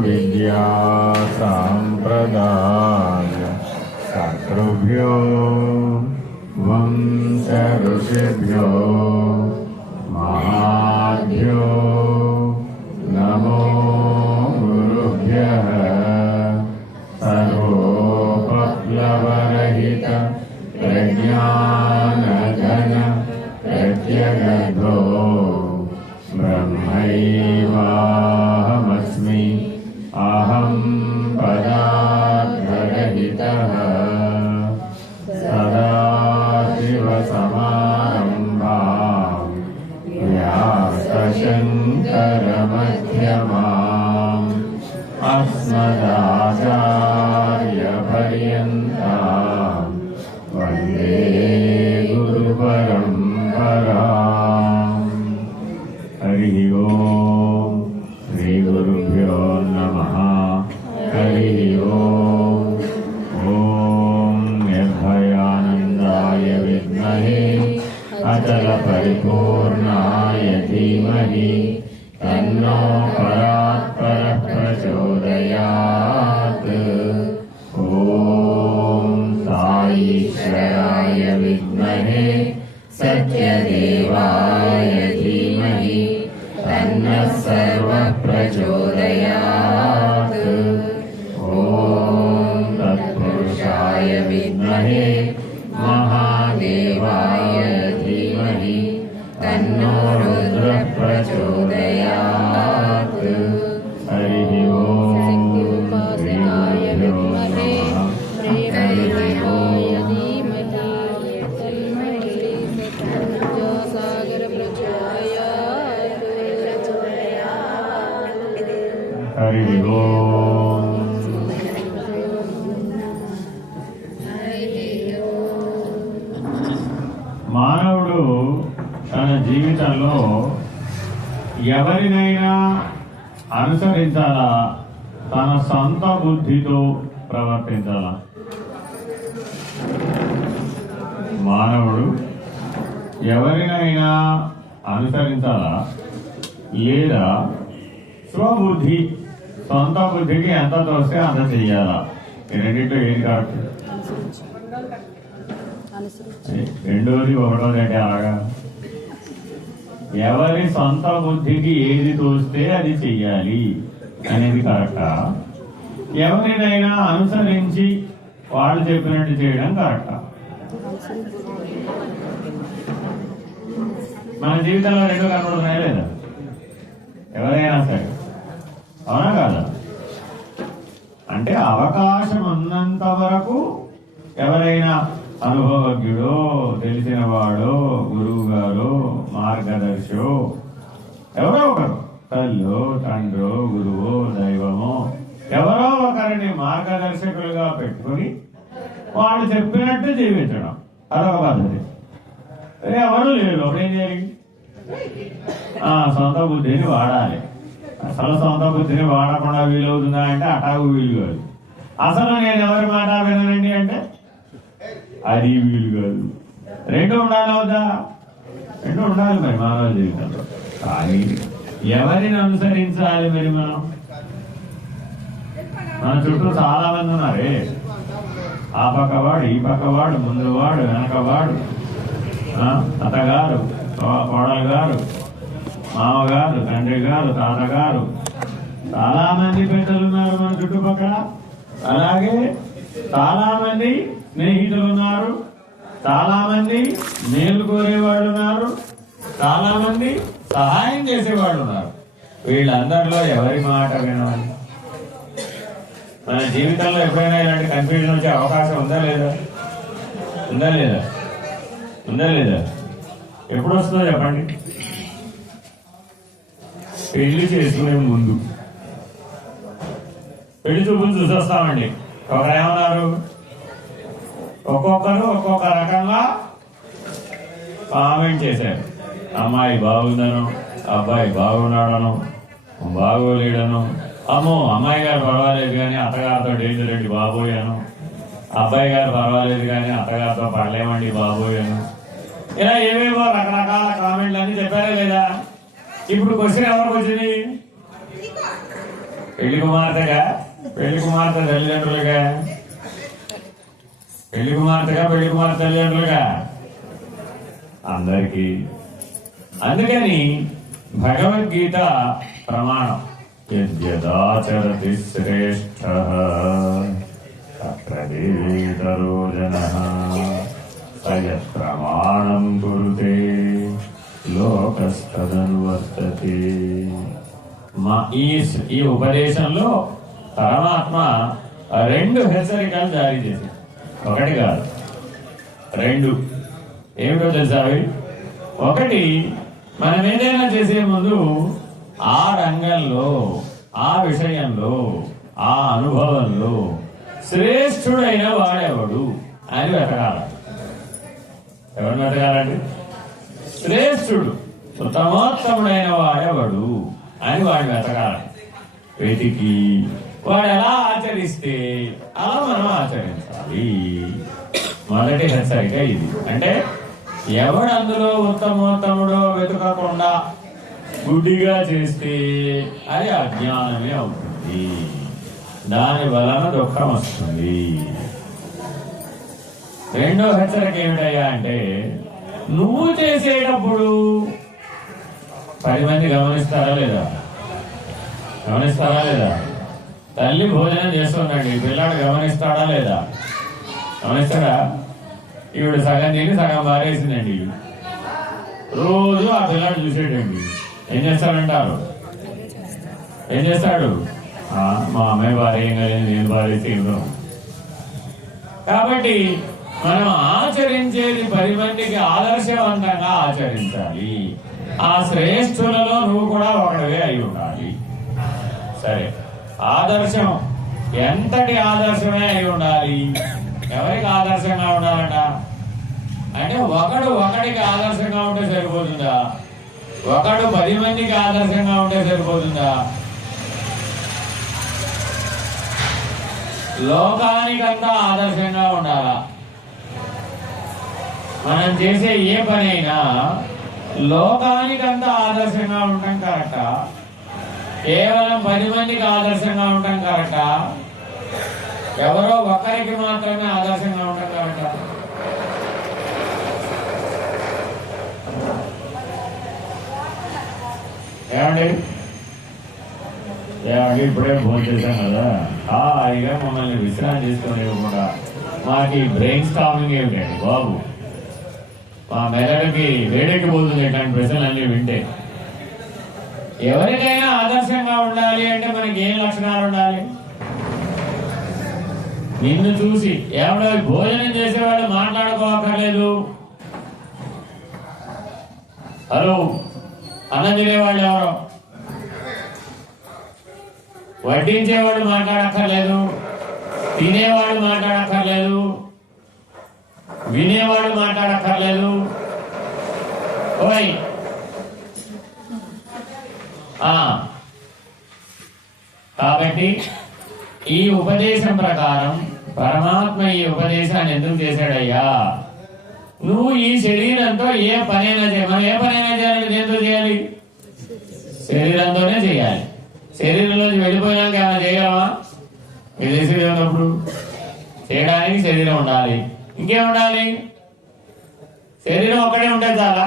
विद्या सम्प्रदाय कर्तृभ्यो वंश ऋषिभ्यो महाभ्यो नमो गुरुभ्यः। सर्वोपप्लवरहित प्रज्ञानघन प्रत्यगर्भो ब्रह्मैवाहमस्मि अहं पदार्थरहितः। सदाशिवसमारम्भां व्यासशङ्करमध्यमाम् अस्मदाचार्यपर्यन्तां वन्दे गुरुपरम्पराम्। हरिः ओम् श्रीगुरुभ्यो नमः। हरिः ओम्। ॐ निर्भयानन्दाय विद्महे अचलपरिपूर्णाय धीमहि तन्नो परात्परः प्रचोदयात्। ॐ साईश्वराय विद्महे सत्यदेवाय धीमहि तन्नः सर्वः प्रचोदयात्। ॐ तत्पुरुषाय विद्महे महादेवाय धीमहि तन्नो रुद्रः प्रचोदयात्। हरिः ओम्। शक्त्युपासनाय विद्महे श्रीहरिहराय धीमहि तन्नो सागर प्रचोदयात्। हरिः ओम्। మానవుడు తన జీవితంలో ఎవరినైనా అనుసరించాలా, తన సొంత బుద్ధితో ప్రవర్తించాలా? మానవుడు ఎవరినైనా అనుసరించాలా లేదా స్వబుద్ధి సొంత బుద్ధికి ఎంత తోస్తే అంత చెయ్యాలా? ఈ రెండింటిలో ఏది కరెక్ట్? రెండోది ఒకటోది అంటే అలాగా ఎవరి సొంత బుద్ధికి ఏది తోస్తే అది చెయ్యాలి అనేది కరెక్టా? ఎవరినైనా అనుసరించి వాళ్ళు చెప్పినట్టు చేయడం కరెక్టా? మన జీవితంలో రెండు కనబడుతున్నాయా లేదా? ఎవరైనా సరే, అవునా కాదా? అంటే అవకాశం ఉన్నంత వరకు ఎవరైనా అనుభవజ్ఞుడో, తెలిసిన వాడో, గురువు గారో, మార్గదర్శో, ఎవరో ఒకరు, తల్లో తండ్రో, గురువో, దైవమో, ఎవరో ఒకరిని మార్గదర్శకులుగా పెట్టుకుని వాళ్ళు చెప్పినట్టు జీవించడం అదొక పద్ధతి. ఎవరు లేరు, అప్పుడేం చేయాలి? సొంత బుద్ధిని వాడాలి. అసలు సొంత బుద్ధిని వాడకుండా వీలవుతుందా అంటే అటాకు వీలు కాదు. అసలు నేను ఎవరి మాట విననండి అంటే అది వీలు కాదు. రెండు ఉండాలి అవుతా? రెండు ఉండాలి మరి మానవ జీవితంలో. కానీ ఎవరిని అనుసరించాలి మరి మనం? మన చుట్టూ చాలా మంది ఉన్నారే, ఆ పక్కవాడు, ఈ పక్కవాడు, ముందువాడు, వెనకవాడు, అత్తగారు, కోడలు గారు, మామగారు, తండ్రి గారు, తాతగారు, చాలా మంది పెద్దలు ఉన్నారు మన చుట్టుపక్కల. అలాగే చాలా మంది స్నేహితులు ఉన్నారు, చాలా మంది మేలు కోరేవాళ్ళు ఉన్నారు, చాలా మంది సహాయం చేసేవాళ్ళు ఉన్నారు. వీళ్ళందరిలో ఎవరి మాట వినాలి? మన జీవితంలో ఎప్పుడైనా ఇలాంటి కన్ఫ్యూజన్ వచ్చే అవకాశం ఉందా లేదా? ఉందా లేదా? ఉందా లేదా? ఎప్పుడు వస్తుందో చెప్పండి. పెళ్లి చేసుకునే ముందు పెళ్లి చూపులు చూసి వస్తామండి. ఒకరు ఏమన్నారు? ఒక్కొక్కరు ఒక్కొక్క రకంగా కామెంట్ చేశారు. అమ్మాయి బాగుందను, అబ్బాయి బాగున్నాడను, బాగోలేడను, అమ్మో అమ్మాయి గారు పర్వాలేదు కానీ అత్తగారితో డేంజర్ అండి బాబోయాను, అబ్బాయి గారు పర్వాలేదు కానీ అత్తగారితో పడలేమండి బాబోయాను, ఇలా ఏవేవో రకరకాల కామెంట్లు అన్ని చెప్పారా లేదా? ఇప్పుడు క్వశ్చన్ ఎవరికి వచ్చింది? పెళ్లి కుమార్తెగా, పెళ్లి కుమార్తె తల్లిదండ్రులుగా, పెళ్లి కుమార్తెగా, పెళ్లి కుమార్తె తల్లిదండ్రులుగా అందరికీ. అందుకని భగవద్గీత ప్రమాణం. యద్యదాచరతి శ్రేష్ఠ తత్ర దేవేతరో జనః సయత్ ప్రమాణం కురుతే లోకస్తదనువర్తతే. ఈ ఉపదేశంలో పరమాత్మ 2 హెచ్చరికలు జారీ చేశారు. ఒకటి కాదు, 2. ఏమిటో తెలుసా అవి? ఒకటి, మనం ఏదైనా చేసే ముందు ఆ రంగంలో, ఆ విషయంలో, ఆ అనుభవంలో శ్రేష్ఠుడైన వాడెవడు అని వెతకాలి. ఎవరిని వెతకాలండి? శ్రేష్ఠుడు, ఉత్తమోత్తముడైన వాడెవడు అని వాడిని వెతకాలి. వెతికి వాడు ఎలా ఆచరిస్తే అలా మనం ఆచరించాలి. మొదటి హెచ్చరిక ఇది. అంటే ఎవడు అందులో ఉత్తమోత్తముడో వెతకకుండా గుడ్డిగా చేస్తే అది అజ్ఞానమే అవుతుంది. దాని వలన దుఃఖం వస్తుంది. రెండో హెచ్చరిక ఏమిటయ్యా అంటే, నువ్వు చేసేటప్పుడు 10 మంది గమనిస్తారా లేదా? గమనిస్తారా లేదా? తల్లి భోజనం చేస్తుందండి, పిల్లాడు గమనిస్తాడా లేదా? గమనిస్తాడా? ఈవిడ సగం తిని సగం బారేసిందండి. రోజు ఆ పిల్లాడు చూసేటండి. ఏం చేస్తాడంటారు? ఏం చేస్తాడు? మా అమ్మాయి భార్య నేను భార్య ఇవ్వడం. కాబట్టి మనం ఆచరించేది 10 మందికి ఆదర్శవంతంగా ఆచరించాలి. ఆ శ్రేష్ఠులలో నువ్వు కూడా ఒకటివే అయి ఉండాలి. సరే, ఆదర్శం ఎంతటి ఆదర్శమే అయి ఉండాలి? ఎవరికి ఆదర్శంగా ఉండాలంట అంటే, ఒకడికి ఆదర్శంగా ఉంటే సరిపోతుందా? ఒకడు 10 మందికి ఆదర్శంగా ఉంటే సరిపోతుందా? లోకానికంతా ఆదర్శంగా ఉండాలా? మనం చేసే ఏ పనైనా లోకానికంతా ఆదర్శంగా ఉండటం కరెక్టా? కేవలం 10 మందికి ఆదర్శంగా ఉండటం కరెక్టా? ఎవరో ఒకరికి మాత్రమే ఆదర్శంగా ఉండటం కరెక్టా? ఏమండి ఇప్పుడే ఫోన్ చేశాం కదా, హాయిగా మమ్మల్ని విశ్రాంతి తీసుకొని ఇవ్వకుండా మాకు ఈ బ్రెయిన్ స్టామింగ్ ఏమిటండి బాబు? మా మెదడుకి వేడెక్కిపోతుంది ఇట్లాంటి ప్రశ్నలన్నీ వింటే. ఎవరికైనా ఆదర్శంగా ఉండాలి అంటే మనకి ఏం లక్షణాలు ఉండాలి? నిన్ను చూసి ఏమన్నా భోజనం చేసేవాళ్ళు మాట్లాడుకోవక్కర్లేదు. హలో, అన్నం తినేవాళ్ళు ఎవరో, వడ్డించేవాళ్ళు మాట్లాడక్కర్లేదు, తినేవాళ్ళు మాట్లాడక్కర్లేదు, వినేవాళ్ళు మాట్లాడక్కర్లేదు. ఓయ్ కాబట్టి ఈ ఉపదేశం ప్రకారం పరమాత్మ ఈ ఉపదేశాన్ని ఎందుకు చేశాడయ్యా? నువ్వు ఈ శరీరంతో ఏ పనైనా మనం ఏ పనైనా చేయాలి, దేంతో చేయాలి? శరీరంతోనే చేయాలి. శరీరంలోంచి వెళ్ళిపోయాక ఏమైనా చేయగలమా? మీరు చేసేది ఉన్నప్పుడు చేయడానికి శరీరం ఉండాలి. ఇంకేముండాలి? శరీరం ఒక్కడే ఉంటే చాలా?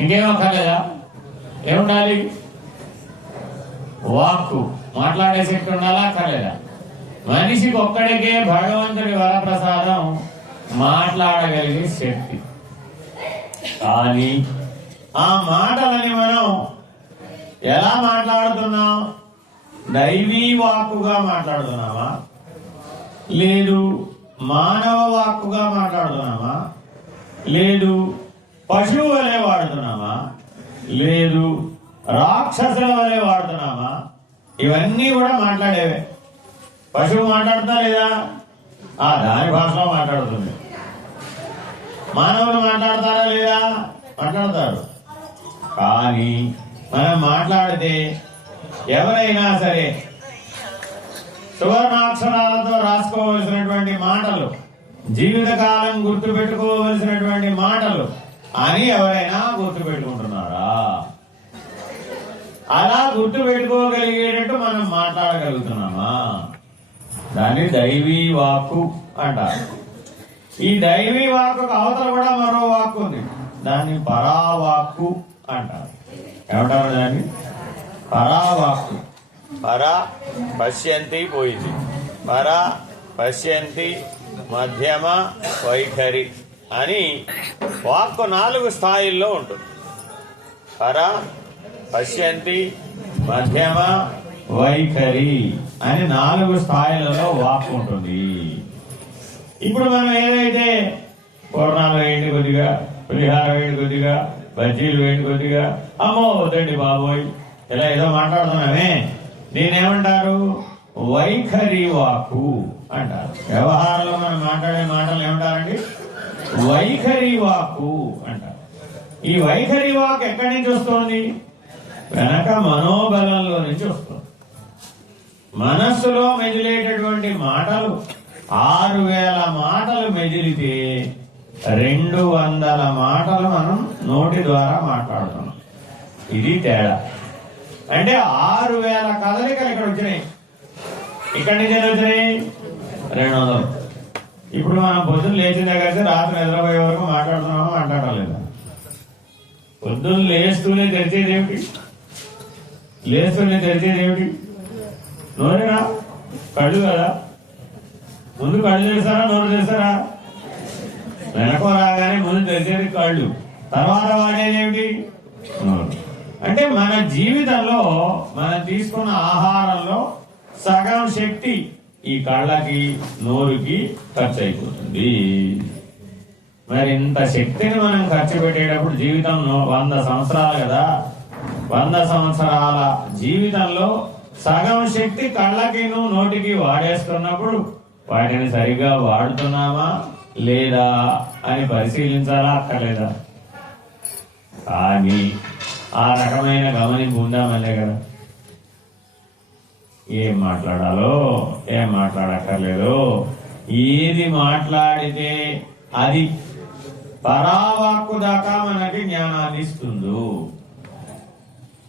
ఇంకేం అక్కర్లేదా? ఏముండాలి? వాక్కు, మాట్లాడే శక్తి ఉండాలా? అక్కర్లేదా? మనిషికి ఒక్కడికే భగవంతుడి వరప్రసాదం మాట్లాడగలిగే శక్తి. కానీ ఆ మాటలని మనం ఎలా మాట్లాడుతున్నాం? దైవీ వాక్కుగా మాట్లాడుతున్నామా, లేదు మానవ వాక్కుగా మాట్లాడుతున్నామా, లేదు పశువు వలె వాడుతున్నామా, లేదు రాక్షసుల వలె వాడుతున్నామా? ఇవన్నీ కూడా మాట్లాడేవే. పశువు మాట్లాడుతా లేదా? దాని భాషలో మాట్లాడుతుంది. మానవులు మాట్లాడతారా లేదా? మాట్లాడతారు. కానీ మనం మాట్లాడితే ఎవరైనా సరే సువర్ణాక్షరాలతో రాసుకోవలసినటువంటి మాటలు, జీవితకాలం గుర్తు పెట్టుకోవలసినటువంటి మాటలు అని ఎవరైనా గుర్తు పెట్టుకుంటున్నారా? అలా గుర్తు పెట్టుకోగలిగేటట్టు మనం మాట్లాడగలుగుతున్నామా? దాన్ని దైవీ వాక్కు అంటారు. ఈ దైవీ వాక్కు అవతల కూడా మరో వాక్కు ఉంది, దాన్ని పరావాక్కు అంటారు. ఏమంటారు దాన్ని? పరావాక్కు. పరా పశ్యంతి పోయింది, పరా పశ్యంతి మధ్యమ వైఖరి అని వాక్కు 4 స్థాయిల్లో ఉంటుంది. పరా పశ్యంతి మధ్యమ వైఖరి అని 4 స్థాయిలలో వాక్కు ఉంటుంది. ఇప్పుడు మనం ఏదైతే పూర్ణాలు వేయండి కొద్దిగా, పులిహార వేయండి కొద్దిగా, బజ్జీలు వేయండి కొద్దిగా, అమ్మో వద్దండి బాబోయ్ ఇలా ఏదో మాట్లాడుతున్నామే, దీనేమంటారు? వైఖరి వాక్కు అంటారు. వ్యవహారంలో మనం మాట్లాడే మాటలు ఏమంటారండి? వైఖరి వాక్కు అంటారు. ఈ వైఖరి వాక్ ఎక్కడి నుంచి వస్తుంది? వెనక మనోబలంలో నుంచి వస్తుంది. మనస్సులో మెదిలేటటువంటి మాటలు 6000 మాటలు మెదిలితే 200 మాటలు మనం నోటి ద్వారా మాట్లాడుతున్నాం. ఇది తేడా. అంటే 6000 కదలికలు ఇక్కడ వచ్చినాయి. ఇక్కడి నుంచి ఎన్ని వచ్చినాయి? 200. ఇప్పుడు మనం పొద్దున్న లేచిన దగ్గర రాత్రి నిద్రపోయే వరకు మాట్లాడుతున్నామా? మాట్లాడలేదా? పొద్దున్న లేస్తూనే తెరిచేదేమిటి? నోరేనా? కళ్ళు కదా. ముందు కళ్ళు చేస్తారా, నోరు చేస్తారా? వెనక రాగానే ముందు తెరిచేది కళ్ళు, తర్వాత వాడేదేమిటి? నోరు. అంటే మన జీవితంలో మనం తీసుకున్న ఆహారంలో సగం శక్తి ఈ కళ్ళకి, నోరుకి ఖర్చు అయిపోతుంది. మరి ఇంత శక్తిని మనం ఖర్చు పెట్టేటప్పుడు జీవితం 100 సంవత్సరాలు కదా, 100 సంవత్సరాల జీవితంలో సగం శక్తి కళ్ళకి, నోటికి వాడేస్తున్నప్పుడు వాటిని సరిగ్గా వాడుతున్నామా లేదా అని పరిశీలించాలా అక్కర్లేదా? కానీ ఆ రకమైన గమనింపు ఉందా మళ్ళీ కదా? ఏం మాట్లాడాలో, ఏం మాట్లాడక్కర్లేదో, ఏది మాట్లాడితే అది పరావాక్కు దాకా మనకి జ్ఞానాన్ని ఇస్తుందో.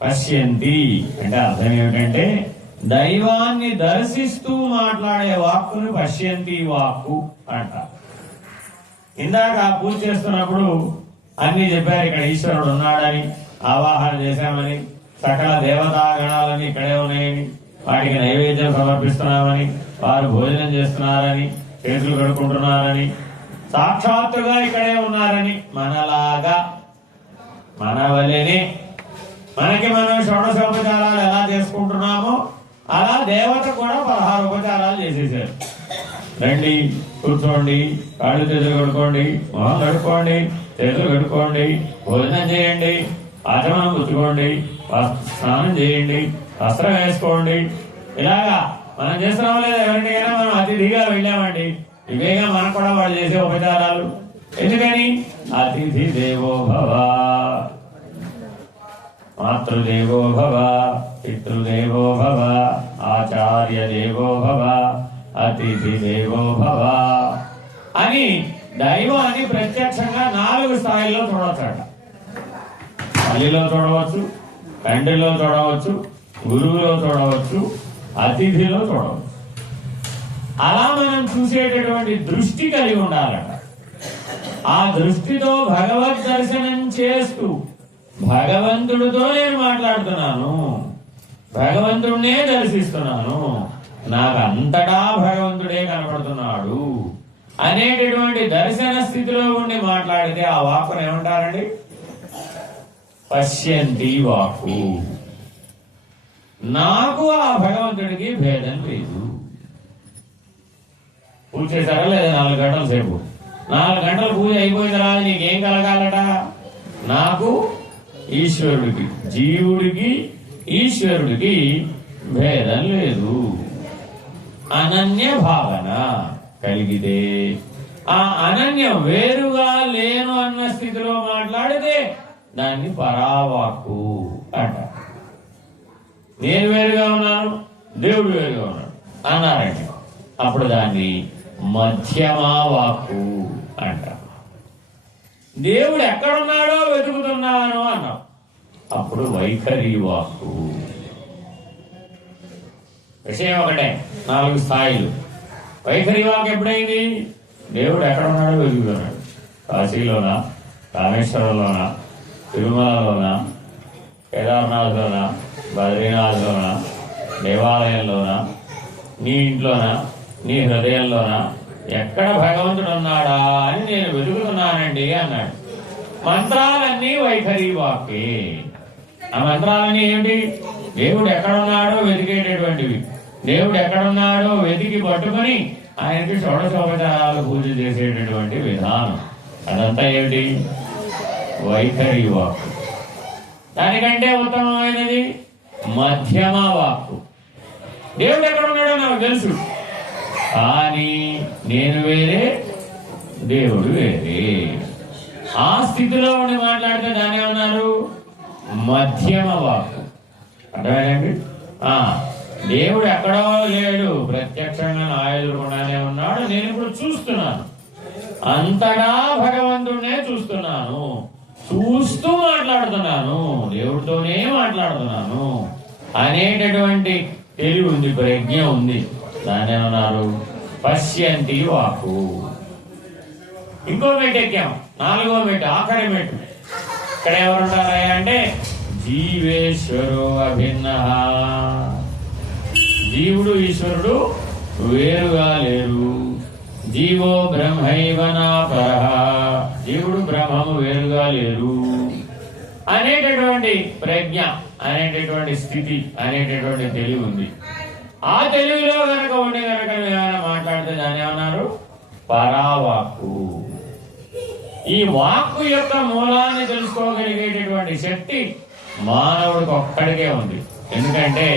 పశ్యంతి అంటే అర్థం ఏమిటంటే దైవాన్ని దర్శిస్తూ మాట్లాడే వాక్కును పశ్యంతి వాక్కు అంటారు. ఇందాక పూజ చేస్తున్నప్పుడు అన్ని చెప్పారు. ఇక్కడ ఈశ్వరుడు ఉన్నాడని, ఆవాహన చేశామని, సకల దేవతాగణాలని ఇక్కడే ఉన్నాయని, వాటికి నైవేద్యం సమర్పిస్తున్నామని, వారు భోజనం చేస్తున్నారని, చేతులు కడుక్కుంటున్నారని, సాక్షాత్తుగా ఇక్కడే ఉన్నారని, మనలాగా మన వల్లనే మనకి మనం షోడశోపచారాలు ఎలా చేసుకుంటున్నామో అలా దేవత కూడా 16 ఉపచారాలు చేసేసారు. రండి, కూర్చోండి, కాళ్ళు చేతులు కడుక్కోండి, మొహం కడుక్కోండి, చేతులు కడుక్కోండి, భోజనం చేయండి, ఆచమనం పుచ్చుకోండి, స్నానం చేయండి, వస్త్రం వేసుకోండి. ఇలాగా మనం చేస్తున్నాం లేదా? ఎవరింటికైనా మనం అతిథిగా వెళ్ళామండి, ఇవేగా మనకు కూడా వాళ్ళు చేసే ఉపచారాలు. ఎందుకని? అతిథి దేవో భవ, మాతృదేవో భవ, పితృదేవో భవ, ఆచార్య దేవో భవ, అతిథి దేవో భవ అని దైవాన్ని ప్రత్యక్షంగా 4 స్థాయిల్లో చూడవచ్చట. తల్లిలో చూడవచ్చు, తండ్రిలో చూడవచ్చు, గురువులో చూడవచ్చు, అతిథిలో చూడవచ్చు. అలా మనం చూసేటటువంటి దృష్టి కలిగి ఉండాలట. ఆ దృష్టితో భగవద్ దర్శనం చేస్తూ భగవంతుడితో నేను మాట్లాడుతున్నాను, భగవంతుడినే దర్శిస్తున్నాను, నాకు అంతటా భగవంతుడే కనపడుతున్నాడు అనేటటువంటి దర్శన స్థితిలో ఉండి మాట్లాడితే ఆ వాక్కును ఏమంటారండి? పశ్యంతి వాక్కు. నాకు ఆ భగవంతుడికి భేదం లేదు. పూజ చేశారా లేదా? 4 గంటల సేపు, 4 గంటల పూజ అయిపోయిన తర్వాత నీకేం కలగాలట? నాకు ఈశ్వరుడికి, జీవుడికి ఈశ్వరుడికి భేదం లేదు. అనన్య భావన కలిగితే ఆ అనన్యం వేరుగా లేను అన్న స్థితిలో మాట్లాడితే దాన్ని పరావాక్కు అంట. నేను వేరుగా ఉన్నాను, దేవుడు వేరుగా ఉన్నాడు అన్నారండి. అప్పుడు దాన్ని మధ్యమా వాక్కు అంట. దేవుడు ఎక్కడున్నాడో వెతుకుతున్నాను అన్నాం, అప్పుడు వైఖరి వాక్కు. విషయం ఒకటే, 4 స్థాయిలు. వైఖరి వాక్ ఎప్పుడైంది? దేవుడు ఎక్కడ ఉన్నాడో వెతుకుతున్నాడు. కాశీలోనా, రామేశ్వరంలోనా, తిరుమలలోనా, కేదార్నాథ్లోనా, బద్రీనాథ్లోనా, దేవాలయంలోనా, నీ ఇంట్లోనా, నీ హృదయంలోనా, ఎక్కడ భగవంతుడు ఉన్నాడా అని నేను వెతుకుతున్నానండి అన్నాడు. మంత్రాలన్నీ వైఖరి వాక్కే. ఆ మంత్రాలన్నీ ఏమిటి? దేవుడు ఎక్కడున్నాడో వెతికేటటువంటివి. దేవుడు ఎక్కడున్నాడో వెతికి పట్టుకుని ఆయనకి షోడశోపచారాలు పూజ చేసేటటువంటి విధానం. అదంతా ఏమిటి? వైఖరి వాక్కు. దానికంటే ఉత్తమమైనది మధ్యమ వాక్కు. దేవుడు ఎక్కడున్నాడో నాకు తెలుసు, కానీ నేను వేరే, దేవుడు వేరే. ఆ స్థితిలో ఉండి మాట్లాడితే దాన్ని ఏమన్నారు? మధ్యమ వాక్కు. అర్థమేనండి? దేవుడు ఎక్కడో లేడు, ప్రత్యక్షంగా నా ఎదురుకుండానే ఉన్నాడు. నేను ఇప్పుడు చూస్తున్నాను, అంతటా భగవంతుడినే చూస్తున్నాను, చూస్తూ మాట్లాడుతున్నాను, దేవుడితోనే మాట్లాడుతున్నాను అనేటటువంటి తెలివి ఉంది, ప్రజ్ఞ ఉంది. దాన్ని ఏమన్నారు? పశ్యంతి వాక్కు. ఇంకో మెట్టు ఎక్కాం, 4వ మెట్టు, ఆఖరి మెట్టు. ఇక్కడ ఎవరుంటారయ్యా అంటే జీవేశ్వరో అభిన్న. జీవుడు ఈశ్వరుడు వేరుగా లేరు. జీవో బ్రహ్మైవ నాపరః. జీవుడు బ్రహ్మము వేరుగా లేరు అనేటటువంటి ప్రజ్ఞ, అనేటటువంటి స్థితి, అనేటటువంటి తెలివి ఉంది. ఆ తెలివిలో కనుక ఉండి కనుక ఏమైనా మాట్లాడితే దాన్ని ఏమన్నారు? పరావాక్కు. ఈ వాక్కు యొక్క మూలాన్ని తెలుసుకోగలిగేటటువంటి శక్తి మానవుడికి ఒక్కడికే ఉంది. ఎందుకంటే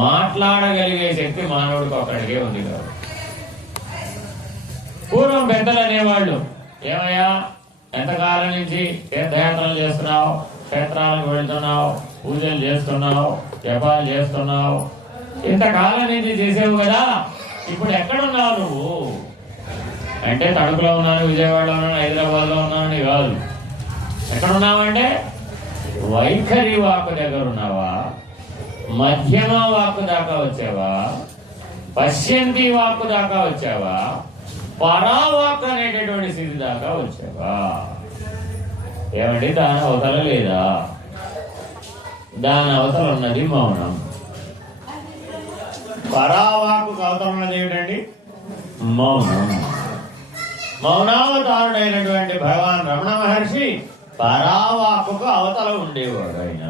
మాట్లాడగలిగే శక్తి మానవుడికి ఒక్కడికే ఉంది కాదు. పూర్వం పెద్దలు అనేవాళ్ళు, ఏమయ్యా ఎంతకాలం నుంచి తీర్థయాత్రలు చేస్తున్నావు, క్షేత్రాలకు వెళ్తున్నావు, పూజలు చేస్తున్నావు, జపాలు చేస్తున్నావు, ఇంతకాలం నుంచి చేసేవు కదా, ఇప్పుడు ఎక్కడున్నావు నువ్వు అంటే తణుకులో ఉన్నాను, విజయవాడలో ఉన్నాను, హైదరాబాద్లో ఉన్నాను కాదు. ఎక్కడున్నావంటే వైఖరి వాక్కు దగ్గర ఉన్నావా, మధ్యమ వాక్కు దాకా వచ్చావా, పశ్యంతి వాక్కు దాకా వచ్చావా, పరావాక్కు అనేటటువంటి స్థితి దాకా వచ్చావా? ఏమండి దాని అవతల లేదా? దాని అవతల ఉన్నది మౌనం. పరావాక్కు అవతల ఉన్నది ఏమిటండి? మౌనం. మౌనావతారుడైనటువంటి భగవాన్ రమణ మహర్షి పరావాక్కుకు అవతల ఉండేవాడు. ఆయన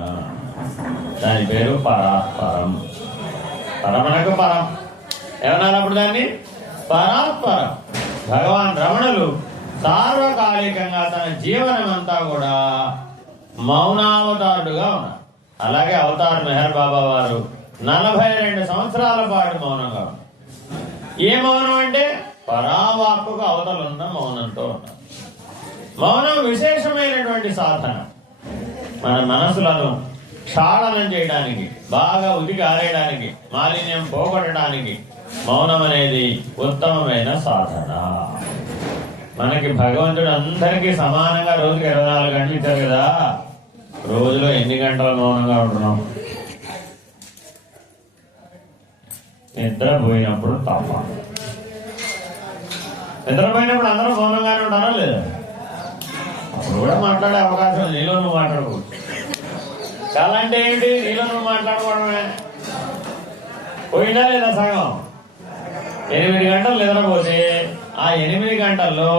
దాని పేరు పరాత్పరం. పరమనకు పరం ఏమన్నారు అప్పుడు దాన్ని? పరాత్పరం. భగవాన్ రమణులు సార్వకాలికంగా తన జీవనమంతా కూడా మౌనావతారుడుగా ఉన్నారు. అలాగే అవతార్ మెహర్ బాబా వారు 42 సంవత్సరాల పాటు మౌనంగా ఉన్నారు. ఏ మౌనం అంటే పరావాక్కుకు అవతలున్న మౌనంతో ఉన్నారు. మౌనం విశేషమైనటువంటి సాధన. మన మనసులను క్షాళనం చేయడానికి, బాగా ఉతికి ఆరేయడానికి, మాలిన్యం పోగొట్టడానికి మౌనం అనేది ఉత్తమమైన సాధన. మనకి భగవంతుడు అందరికీ సమానంగా రోజుకి 24 గంటలు ఇచ్చారు కదా. రోజులో ఎన్ని గంటలు మౌనంగా ఉంటున్నాం? నిద్రపోయినప్పుడు తప్ప. నిద్రపోయినప్పుడు అందరూ మౌనంగానే ఉంటారా లేదా? అప్పుడు కూడా మాట్లాడే అవకాశం, నీలో నువ్వు మాట్లాడుకోవచ్చు. చాలా అంటే ఏంటి? నీలో నువ్వు మాట్లాడుకోవడమే. పోయిందా లేదా సగం? 8 గంటలు నిద్రపోతే ఆ 8 గంటల్లో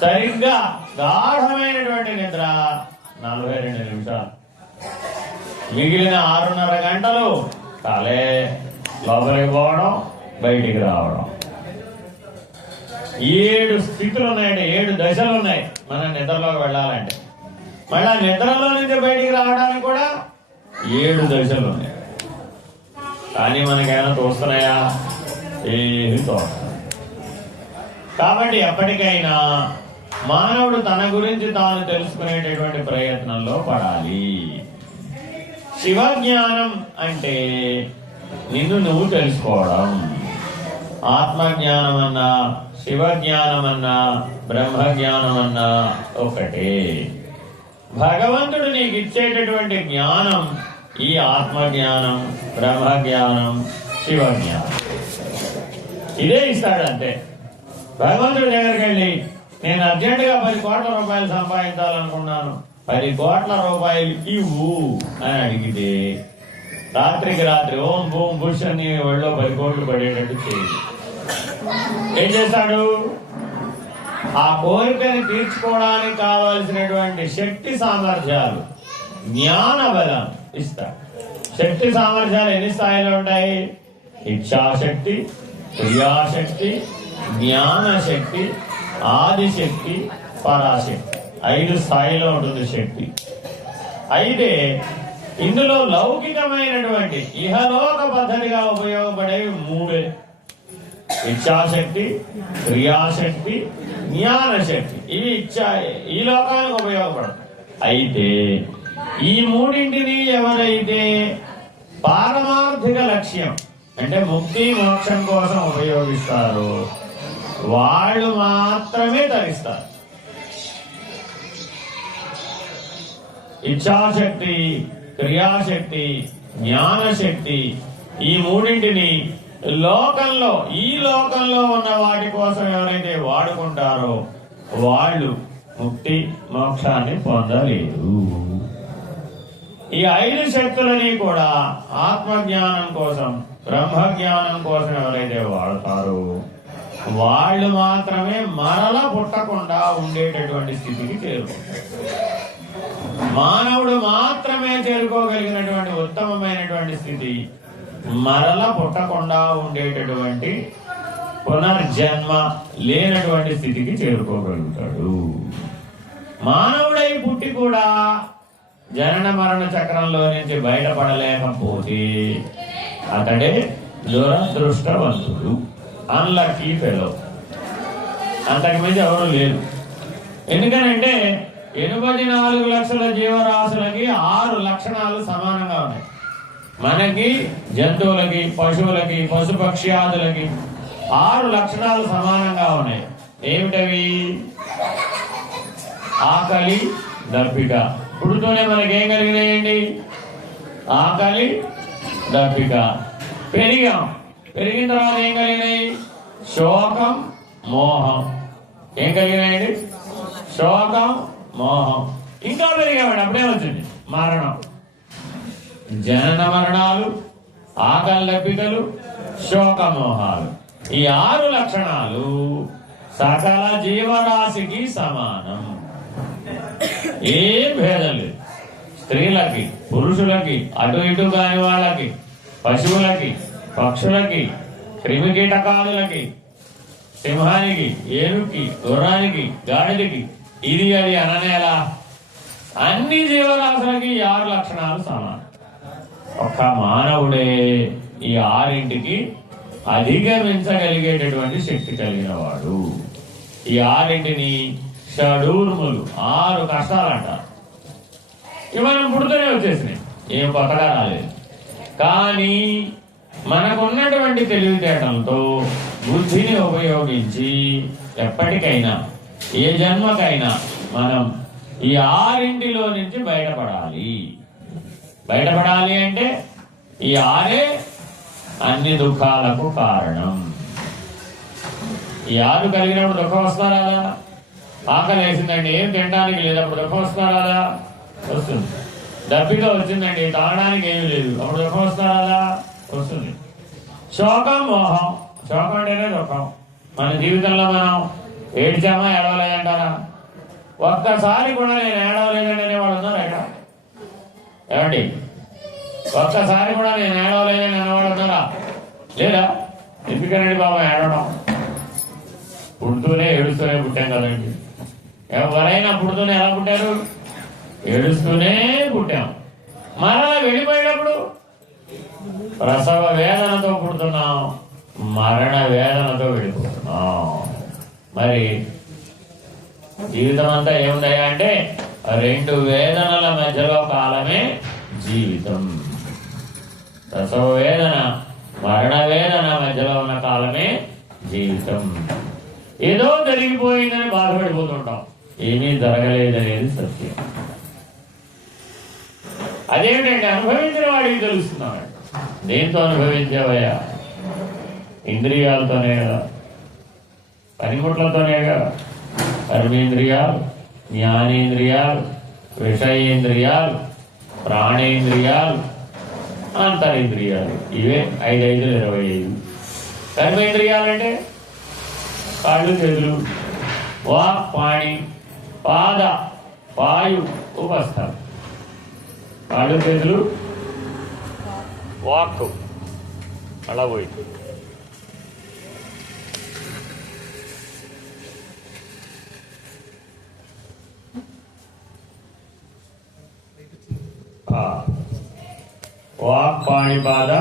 సరిగ్గా గాఢమైనటువంటి నిద్ర 42 నిమిషాలు. మిగిలిన 6.5 గంటలు కాలే లోపలికి పోవడం, బయటికి రావడం. 7 స్థితులు ఉన్నాయండి, 7 దశలు ఉన్నాయి మన నిద్రలోకి వెళ్ళాలంటే. మళ్ళా నిద్రలో నుంచి బయటికి రావడానికి కూడా 7 దశలు ఉన్నాయి. కానీ మనకేమైనా తోస్తున్నాయా? ఏమి తోస్తాయి. కాబట్టి ఎప్పటికైనా మానవుడు తన గురించి తాను తెలుసుకునేటటువంటి ప్రయత్నంలో పడాలి. శివజ్ఞానం అంటే నిన్ను నువ్వు తెలుసుకోవడం. ఆత్మజ్ఞానం అన్నా, శివజ్ఞానం అన్నా, బ్రహ్మజ్ఞానం అన్నా ఒకటే. భగవంతుడు నీకు ఇచ్చేటటువంటి జ్ఞానం ఈ ఆత్మజ్ఞానం, బ్రహ్మజ్ఞానం, శివజ్ఞానం. ఇదే ఇస్తాడు అంతే. భగవంతుడి దగ్గరికి వెళ్ళి నేను అర్జెంటుగా 10 కోట్ల రూపాయలు సంపాదించాలనుకున్నాను, 10 కోట్ల రూపాయలు ఇవ్వు అని అడిగితే రాత్రికి రాత్రి ఓం భూమ్ బుష్ అని ఒళ్ళో 10 కోట్లు పడేటట్టు చేయాలి. ఏం చేస్తాడు? ఆ కోరికని తీర్చుకోవడానికి కావలసినటువంటి శక్తి సామర్థ్యాలు, జ్ఞాన బలం ఇస్తాడు. శక్తి సామర్థ్యాలు ఎన్ని స్థాయిలో ఉంటాయి? ఇచ్ఛాశక్తి, క్రియాశక్తి, జ్ఞానశక్తి, ఆదిశక్తి, పరాశక్తి. 5 స్థాయిలో ఉంటుంది శక్తి. అయితే ఇందులో లౌకికమైనటువంటి ఇహలోక పద్ధతిగా ఉపయోగపడేవి 3. ఇచ్ఛాశక్తి, క్రియాశక్తి, జ్ఞానశక్తి. ఇవి ఈ లోకానికి ఉపయోగపడతాయి. అయితే ఈ 3ంటిని ఎవరైతే పారమార్థిక లక్ష్యం అంటే ముక్తి మోక్షం కోసం ఉపయోగిస్తారో వాళ్ళు మాత్రమే తరిస్తారు. ఇచ్ఛాశక్తి, క్రియాశక్తి, జ్ఞానశక్తి ఈ 3ంటిని ఈ లోకంలో ఉన్న వాటి కోసం ఎవరైతే వాడుకుంటారో వాళ్ళు ముక్తి మోక్షాన్ని పొందలేరు. ఈ 5 శక్తులని కూడా ఆత్మజ్ఞానం కోసం, బ్రహ్మజ్ఞానం కోసం ఎవరైతే వాడతారో వాళ్ళు మాత్రమే మరల పుట్టకుండా ఉండేటటువంటి స్థితికి చేరుకుంటారు. మానవుడు మాత్రమే చేరుకోగలిగినటువంటి ఉత్తమమైనటువంటి స్థితి మరల పుట్టకుండా ఉండేటటువంటి పునర్జన్మ లేనటువంటి స్థితికి చేరుకోగలుగుతాడు. మానవుడై పుట్టి కూడా జనన మరణ చక్రంలో నుంచి బయటపడలేకపోతే అతడే దురదృష్టవంతుడు, అన్లక్కీ ఫెలో. అంతకుమించి ఎవరు లేరు. ఎందుకనంటే 84 లక్షల జీవరాశులకి 6 లక్షణాలు సమానంగా ఉన్నాయి. మనకి, జంతువులకి, పశువులకి, పశుపక్ష్యాదులకి 6 లక్షణాలు సమానంగా ఉన్నాయి. ఏమిటవి? ఆకలి, దప్పిక. పుడుతూనే మనకేం కలిగినాయండి? ఆకలి, దప్పిక. పెరిగిన తర్వాత ఏం కలిగినాయి? శోకం, మోహం. ఏం కలిగినాయండి? శోకం, మోహం. ఇంకా పెరిగామండి, అప్పుడే వచ్చింది మరణం. జనన మరణాలు, ఆకలి దప్పికలు, శోకమోహాలు. ఈ 6 లక్షణాలు సకల జీవరాశికి సమానం. ఏం భేదం లేదు. స్త్రీలకి, పురుషులకి, అటు ఇటు కాని వాళ్ళకి, పశువులకి, పక్షులకి, క్రిమి కీటకాదులకి, సింహానికి, ఏనుగుకి, గుర్రానికి, గాడిదకి, ఇది అది అననేలా అన్ని జీవరాశులకి 6 లక్షణాలు సమానం. ఒక్క మానవుడే ఈ 6ంటికి అధిగమించగలిగేటటువంటి శక్తి కలిగిన వాడు. ఈ 6ంటిని షడూర్ములు, 6 కష్టాలు అంటారు. ఇవి మనం పుడుతూనే వచ్చేసినాయి, ఏం కొత్తగా రాలేదు. కానీ మనకున్నటువంటి తెలివితేటలతో బుద్ధిని ఉపయోగించి ఎప్పటికైనా, ఏ జన్మకైనా మనం ఈ 6ంటిలో నుంచి బయటపడాలి. బయటపడాలి అంటే ఈ 6 అన్ని దుఃఖాలకు కారణం. ఈ 6 కలిగినప్పుడు దుఃఖం వస్తారా? ఆకలి వేసిందండి, ఏం తినడానికి లేదు, అప్పుడు దుఃఖం వస్తారా? వస్తుంది. దప్పిక వచ్చిందండి, తాగడానికి ఏమీ లేదు, అప్పుడు దుఃఖం వస్తారా? వస్తుంది. శోకం, మోహం. శోకం అంటేనే దుఃఖం. మన జీవితంలో మనం ఏడ్చామా, ఏడవలేదంటారా? ఒక్కసారి కూడా నేను ఏడవలేదండి అనేవాడు ఉన్నారు ఎక్కడ? ఏమండి, ఒక్కసారి కూడా నేను ఏడవలేదని అనేవాడు ఉన్నారా? లేదా? ఎందుకనండి బాబా ఏడవడం? పుడుతూనే ఏడుస్తూనే పుట్టాం కదండి. ఎవరైనా పుడుతూనే ఎలా పుట్టారు? ఏడుస్తూనే పుట్టాం. మరలా వెళ్ళిపోయేటప్పుడు ప్రసవ వేదనతో పుడుతున్నాం, మరణ వేదనతో వెళ్ళిపోతున్నాం. మరి జీవితం అంతా ఏముందయ్యా అంటే 2 వేదనల మధ్యలో కాలమే జీవితం. ప్రసవ వేదన, మరణ వేదన మధ్యలో ఉన్న కాలమే జీవితం. ఏదో జరిగిపోయిందని బాధపడిపోతుంటాం, ఏమీ జరగలేదనేది సత్యం. అదేమిటంటే అనుభవించిన వాడికి తెలుస్తున్నాడు. దేంతో అనుభవించావయ్యా? ఇంద్రియాలతోనే కదా, పనిముట్లతోనే కదా. కర్మేంద్రియాలు, జ్ఞానేంద్రియాలు, విషయేంద్రియాలు, ప్రాణేంద్రియాలు, అంతరింద్రియాలు. ఇవే 5 5 25. కర్మేంద్రియాలంటే కాళ్ళు చేతులు, వాక్ పాణి పాద పాయు ఉపస్థం. కాళ్ళు చేతులు వాక్ అలా పోయి వాక్ పాణిపాద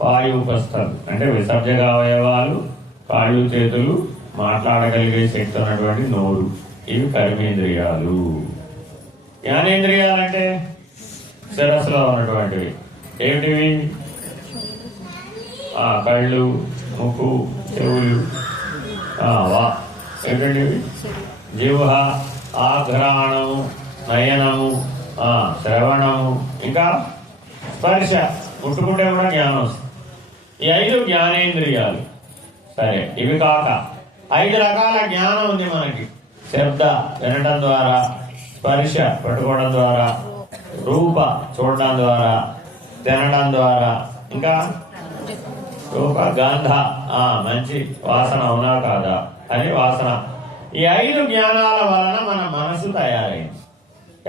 పాయు ఉపస్థం అంటే విసర్జక అవయవాలు, కాళ్ళు చేతులు, మాట్లాడగలిగే శక్తి ఉన్నటువంటి నోరు. ఇవి కర్మేంద్రియాలు. జ్ఞానేంద్రియాలంటే శిరస్సులో ఉన్నటువంటివి. ఏమిటివి? కళ్ళు, ముక్కు, చెవులు, ఏంటంటివి? జిహ్వ, ఆఘ్రాణము, నయనము, శ్రవణము, ఇంకా స్పర్శ, ముట్టుకుంటే కూడా జ్ఞానం వస్తుంది. ఈ 5 జ్ఞానేంద్రియాలు. సరే, ఇవి కాక 5 రకాల జ్ఞానం ఉంది మనకి. శబ్ద వినడం ద్వారా, స్పర్శ పట్టుకోవడం ద్వారా, రూప చూడడం ద్వారా, తినడం ద్వారా, ఇంకా రూప గంధ మంచి వాసన అవునా కాదా అని వాసన. ఈ 5 జ్ఞానాల వలన మన మనసు తయారైంది.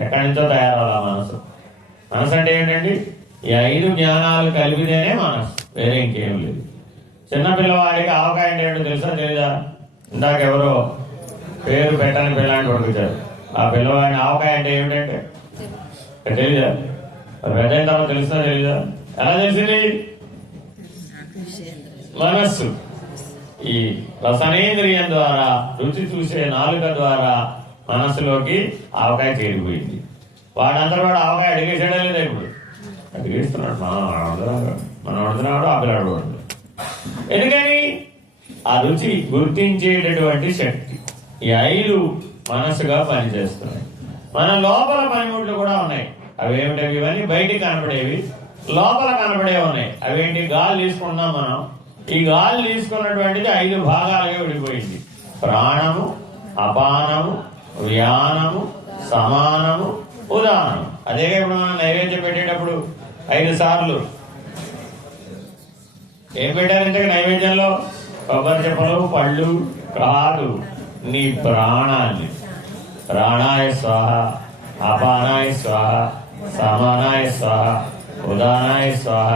ఎక్కడి నుంచో తయారవ్వాల మనసు. మనసు అంటే ఏంటండి? ఈ 5 జ్ఞానాలు కలిపితేనే మనసు, వేరే ఇంకేం లేదు. చిన్నపిల్లవాడికి ఆవకాయ అంటే ఏంటో తెలుసా తెలీదా? ఇందాక ఎవరో పేరు పెట్టని పిల్లాన్ని కొడుకుతారు. ఆ పిల్లవాడిని ఆవకాయ అంటే ఏమిటంటే తెలీదా? పెద్దయిన తర్వాత తెలుసా తెలీదా? ఎలా తెలిసింది? మనస్సు ఈ రసనేంద్రియం ద్వారా, రుచి చూసే నాలుక ద్వారా మనస్సులోకి ఆవకాయ చేరిపోయింది. వాడంతా వాడు ఆవకాయ అడిగేసాడే లేదా? ఇప్పుడు అడిగేస్తున్నాడు. మనం అడుగుతున్నాడు, ఆ పిల్లాడు కూడా. ఎందుకని? ఆ రుచి గుర్తించేటటువంటి శక్తి ఈ 5 మనస్సుగా పనిచేస్తున్నాయి. మన లోపల పనిముట్లు కూడా ఉన్నాయి. అవేమిటవి? ఇవన్నీ బయటికి కనపడేవి, లోపల కనపడేవి ఉన్నాయి. అవేంటి? గాలి తీసుకున్నాం మనం. ఈ గాలి తీసుకున్నటువంటిది 5 భాగాలుగా విడిపోయింది. ప్రాణము, అపానము, వ్యానము, సమానము, ఉదానము. అదే ఇప్పుడు మనం నైవేద్యం పెట్టేటప్పుడు 5 సార్లు ఏం పెట్టారు? ఇంతకు నైవేద్యంలో కొబ్బరి చెప్పలు, పళ్ళు కాదు, నీ ప్రాణాన్ని. ప్రాణాయ స్వాహ, అపానాయ స్వాహ, సమానాయ స్వాహ, ఉదానాయ స్వాహ,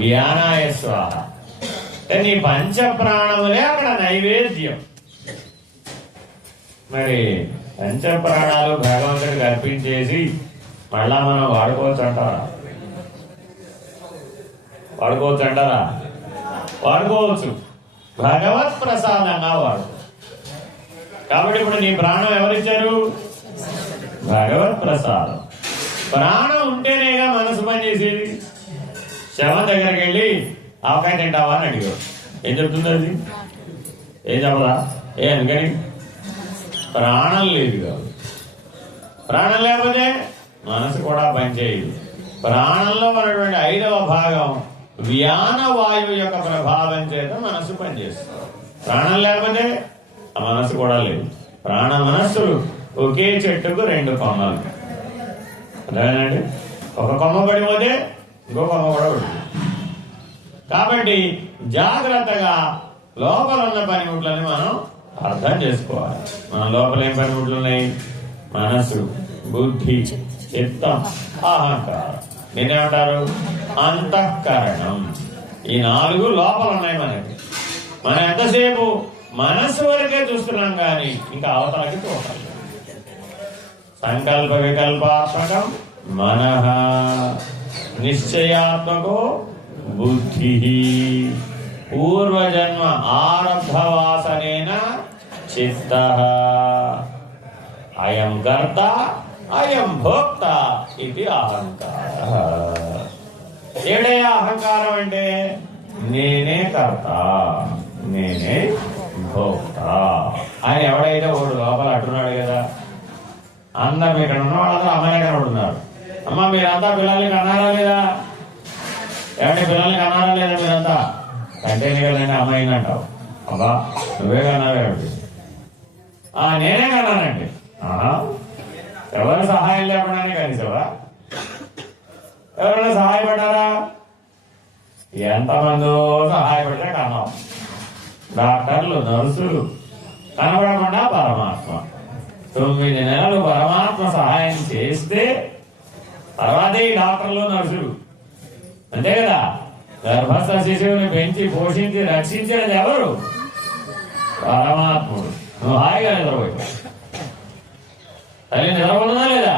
వ్యానాయ స్వాహ. నీ పంచ ప్రాణములే అక్కడ నైవేద్యం. మరి పంచ ప్రాణాలు భగవంతుడికి అర్పించేసి మళ్ళా మనం వాడుకోవచ్చు అంటారా? వాడుకోవచ్చు అంటారా? వాడుకోవచ్చు. భగవత్ ప్రసాదంగా వాడుకో. కాబట్టి ఇప్పుడు నీ ప్రాణం ఎవరిచ్చారు? భగవత్ ప్రసాదం. ప్రాణం ఉంటేనేగా మనసు పనిచేసేది. శవం దగ్గరికి వెళ్ళి ఆవకాయ తింటావా అని అడిగాడు. ఏం చెప్తుంది అది? ఏం చెప్పదా? అందుకని ప్రాణం లేదు కాదు. ప్రాణం లేకపోతే మనసు కూడా పనిచేయదు. ప్రాణంలో ఉన్నటువంటి 5వ భాగం వ్యాన వాయువు యొక్క ప్రభావం చేత మనసు పనిచేస్తుంది. ప్రాణం లేకపోతే ఆ మనసు కూడా లేదు. ప్రాణ మనస్సులు ఒకే చెట్టుకు 2 కొమ్మలు. అదేనండి, ఒక కొమ్మ పడిపోతే ఇంకో కొమ్మ కూడా పడుతుంది. కాబట్టి జాగ్రత్తగా లోపల ఉన్న పనిముట్లని మనం అర్థం చేసుకోవాలి. మన లోపల ఏం పనిముట్లు ఉన్నాయి? మనసు, బుద్ధి, చిత్తం, అహంకారం. నేనేమంటారు? అంతఃకరణం. ఈ 4 లోపల ఉన్నాయి మనకి. మనం ఎంతసేపు మనస్సు వరకే చూస్తున్నాం కానీ ఇంకా అవతలకి చూడాలి. సంకల్ప వికల్పాత్మకం మనః, నిశ్చయాత్మకో బుద్ధి, పూర్వజన్మ ఆరబ్ధ వాసనేన చిత్తః, అయం కర్త అయం భోక్త ఇది అహంకారః. ఏడయ అహంకారం అంటే నేనే కర్త, నేనే భోక్త. ఆయన ఎవడైతే ఒకడు లోపల అంటున్నాడు కదా. అందరూ ఇక్కడ ఉన్న వాళ్ళందరూ అమ్మాయిలే కనబడుతున్నారు. అమ్మ మీరంతా పిల్లల్ని కన్నారా లేదా? ఏమంటే పిల్లల్ని కన్నారా లేదా? మీరంతా కంటేనే కదండి అమ్మాయిని అంటావు. అబ్బా నువ్వే కన్నావే నేనే కన్నానండి. ఎవరు సహాయం లేకుండానే కలిసావా? ఎవరైనా సహాయపడ్డారా? ఎంతమందో సహాయపడితే కన్నాం. డాక్టర్లు, నర్సులు, కనబడకుండా పరమాత్మ. 9 నెలలు పరమాత్మ సహాయం చేస్తే తర్వాతే ఈ డాక్టర్లు, నర్సులు. అంతే కదా. గర్భస్థ శిశువుని పెంచి పోషించి రక్షించినది ఎవరు? పరమాత్ముడు. నువ్వు హాయిగా నిద్రపోయి తల్లి నిద్రపోతుందా లేదా?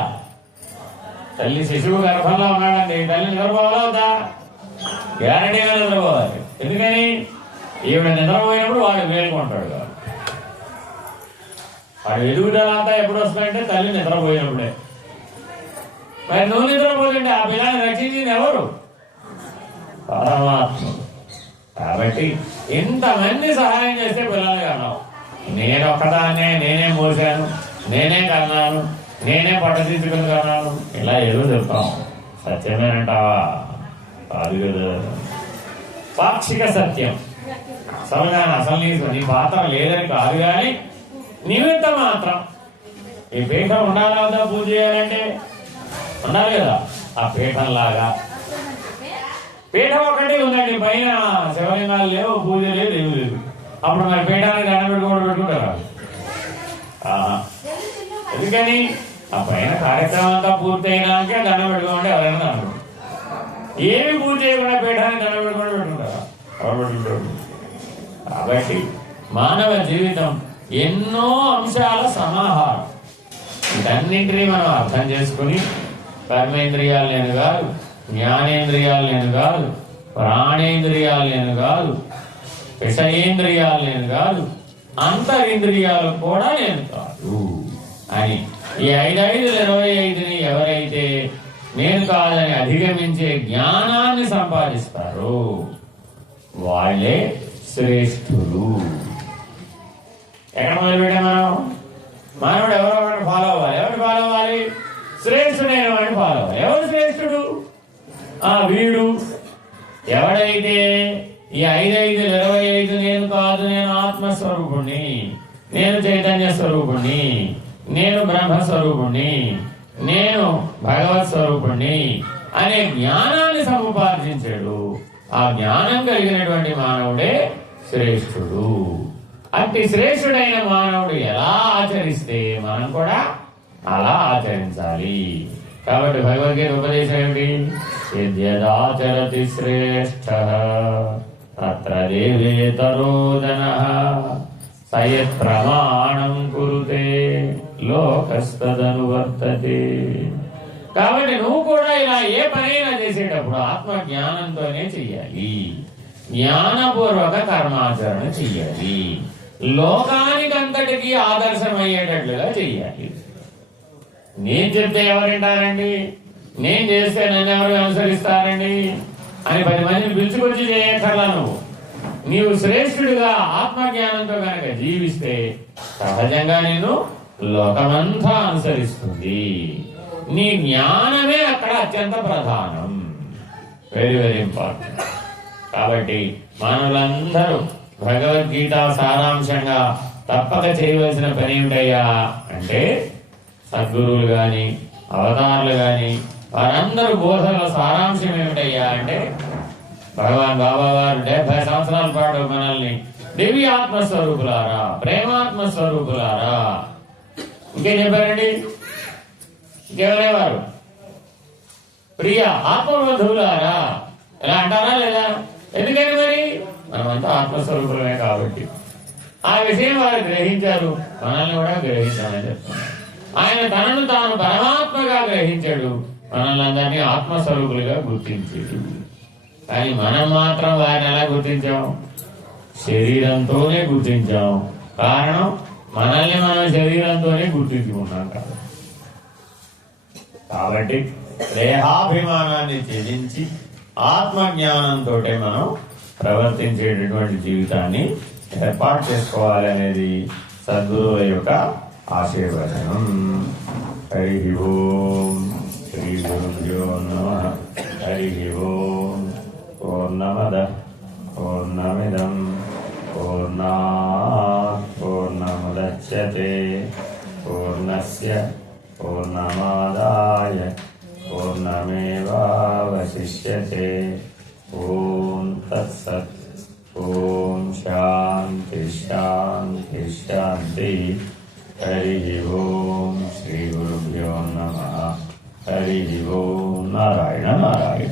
తల్లి శిశువు గర్భంలో ఉన్నాడండి, తల్లి నిద్రపోవాలా వద్దా? గ్యారంటీగా నిద్రపోవాలి. ఎందుకని? ఈవిడ నిద్రపోయినప్పుడు వాడు మేలుకుంటాడు. వాడు ఎదుగుదల అంతా ఎప్పుడు వస్తుందంటే తల్లి నిద్రపోయినప్పుడే. మరి నువ్వు నిద్రపోతుంటే ఆ పిల్లని రక్షించింది ఎవరు? పరమాత్ముడు. కాబట్టి ఇంతమంది సహాయం చేస్తే పిల్లలు కన్నావు. నేను ఒక్కదాన్నే, నేనే మోసాను, నేనే కన్నాను, నేనే పట్టదిద్దుకుని కన్నాను, ఇలా ఏదో చెప్తాం. సత్యమేనంటావా? కాదు కదా. పాక్షిక సత్యం. అసలు నీ పాత్ర లేదని కాదు, కానీ నిమిత్త మాత్రం. ఈ పీఠం ఉండాలా వద్దా? పూజ చేయాలంటే ఉండాలి కదా. ఆ పీఠంలాగా పీఠం ఒకటి ఉందండి, పైన శివలింగాలు లేవు, పూజ లేదు, ఏమి లేదు. అప్పుడు మరి పీఠానికి దండం పెట్టుకుంటారా? ఎందుకని? ఆ పైన కార్యక్రమం అంతా పూర్తయినాకే దండం పెట్టుకోమంటే ఎవరైనా దండం ఏమి పూజ చేయకుండా పీఠానికి దండం పెట్టుకుంటూ పెట్టుకుంటారా? కాబట్టి మానవ జీవితం ఎన్నో అంశాల సమాహారం. వీటన్నింటినీ మనం అర్థం చేసుకుని కర్మేంద్రియాలు నేను కాదు, జ్ఞానేంద్రియాలు నేను కాదు, ప్రాణేంద్రియాలు నేను కాదు, విషయేంద్రియాలు నేను కాదు, అంతరింద్రియాలు కూడా నేను కాదు అని ఈ 5-5-25ని ఎవరైతే నేను కాదని అధిగమించే జ్ఞానాన్ని సంపాదిస్తారో వాళ్ళే శ్రేష్ఠులు. ఎక్కడ మొదలుపెట్టే మానవుడు ఎవరో ఫాలో అవ్వాలి. ఎవరు ఫాలో అవ్వాలి? శ్రేష్ఠుడైన వాడిని ఫాలో అవ్వాలి. ఎవరు శ్రేష్ఠుడు? వీడు. ఎవడైతే ఈ 5-5-25 నేను కాదు, నేను ఆత్మస్వరూపుణ్ణి, నేను చైతన్య స్వరూపుణ్ణి, నేను బ్రహ్మస్వరూపుణ్ణి, నేను భగవత్ స్వరూపుణ్ణి అనే జ్ఞానాన్ని సముపార్జించాడు, ఆ జ్ఞానం కలిగినటువంటి మానవుడే శ్రేష్ఠుడు. అట్టి శ్రేష్ఠుడైన మానవుడు ఎలా ఆచరిస్తే మనం కూడా అలా ఆచరించాలి. కాబట్టి భగవద్గీత ఉపదేశం ఏమిటి? యద్యదాచరతి శ్రేష్ఠ తత్ర దేవేతరో జనః సయత్ ప్రమాణం కురుతే లోకస్తదనువర్తతే. కాబట్టి నువ్వు కూడా ఇలా ఏ పనైనా చేసేటప్పుడు ఆత్మ జ్ఞానంతోనే చెయ్యాలి, జ్ఞానపూర్వక కర్మాచరణ చెయ్యాలి, లోకానికంతటికీ ఆదర్శమయ్యేటట్లుగా చెయ్యాలి. నేను చెప్తే ఎవరింటారండి, నేను చేస్తే నన్ను ఎవరు అనుసరిస్తారండి అని 10 మందిని పిలుచుకొచ్చి చేయక్కర్లా. నీవు శ్రేష్ఠుడిగా ఆత్మజ్ఞానంతో కనుక జీవిస్తే సహజంగా నేను లోకమంతా అనుసరిస్తుంది. నీ జ్ఞానమే అక్కడ అత్యంత ప్రధానం. Very very important. కాబట్టి మానవులందరూ భగవద్గీత సారాంశంగా తప్పక చేయవలసిన పని ఏమిటయ్యా అంటే, సద్గురువులు గాని అవతారులు గాని వారందరూ బోధనల సారాంశం ఏమిటయ్యా అంటే, భగవాన్ బాబా వారు 70 సంవత్సరాల పాటు మనల్ని దివ్య ఆత్మస్వరూపులారా, ప్రేమాత్మస్వరూపులారా, ఇంకేం చెప్పారండి? ఇంకెవరేవారు? ప్రియ ఆత్మబంధువులారా ఇలా అంటారా లేదా? ఎందుకని? మరి మనమంతా ఆత్మస్వరూపులమే కాబట్టి ఆ విషయం వారు గ్రహించారు, మనల్ని కూడా గ్రహించామని చెప్తున్నారు. ఆయన తనను తాను పరమాత్మగా గ్రహించాడు, మనల్ని అందరినీ ఆత్మస్వరూపులుగా గుర్తించాడు. కానీ మనం మాత్రం వారిని ఎలా గుర్తించాం? శరీరంతోనే గుర్తించాం. కారణం మనల్ని మనం శరీరంతోనే గుర్తించుకున్నాం కాబట్టి దేహాభిమానాన్ని త్యజించి ఆత్మజ్ఞానంతో మనం ప్రవర్తించేటటువంటి జీవితాన్ని ఏర్పాటు చేసుకోవాలి అనేది సద్గురువుల యొక్క ఆశీర్వచనం. హరి ఓం. శ్రీ గురుభ్యో నమః. హరి ఓం. పూర్ణమదః పూర్ణమిదం పూర్ణాత్ పూర్ణముదచ్యతే పూర్ణస్య పూర్ణమాదాయ పూర్ణమేవావశిష్యతే. ఓం తత్సత్. ఓం శాంతి శాంతి శాంతి. హరి ఓం. శ్రీ గురుభ్యో నమః. హరి ఓం. నారాయణ నారాయణ.